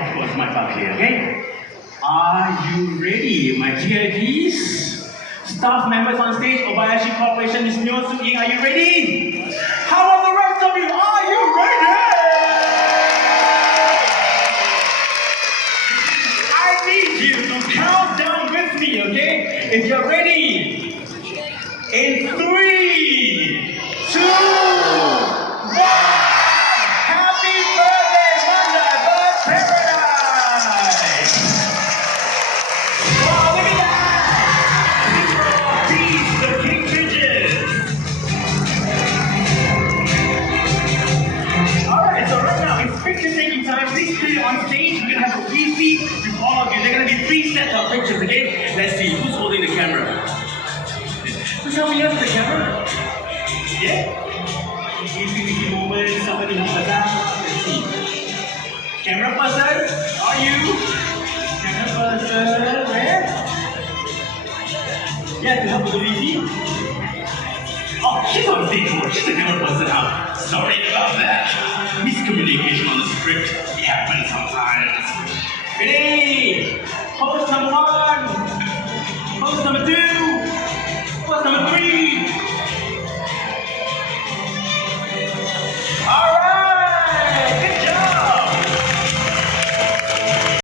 of course, my bucket, okay? Are you ready, my GIPs? Staff members on stage, Obayashi Corporation, Ms. Nyo Soo Ying, are you ready? How about the rest of you? Are you ready? I need you to count down with me, okay? If you're ready, in 3, 2, 1. Happy birthday, Mandai Bird Paradise! Wow, look at that! These are our bees, the kingfishers! Alright, so right now it's picture taking time. Please clear on stage. We're gonna have a briefie with all of you. There are gonna be 3 sets of pictures, okay? Let's see who's holding the camera. Who's helping us with the camera? Yeah? Easy moment, somebody who's the Let's see. Camera person, are you? Camera person, where? Yeah, to help with the VP. Oh, she's on stage work. She's the camera person now. Sorry about that. Miscommunication on the script. It happens sometimes.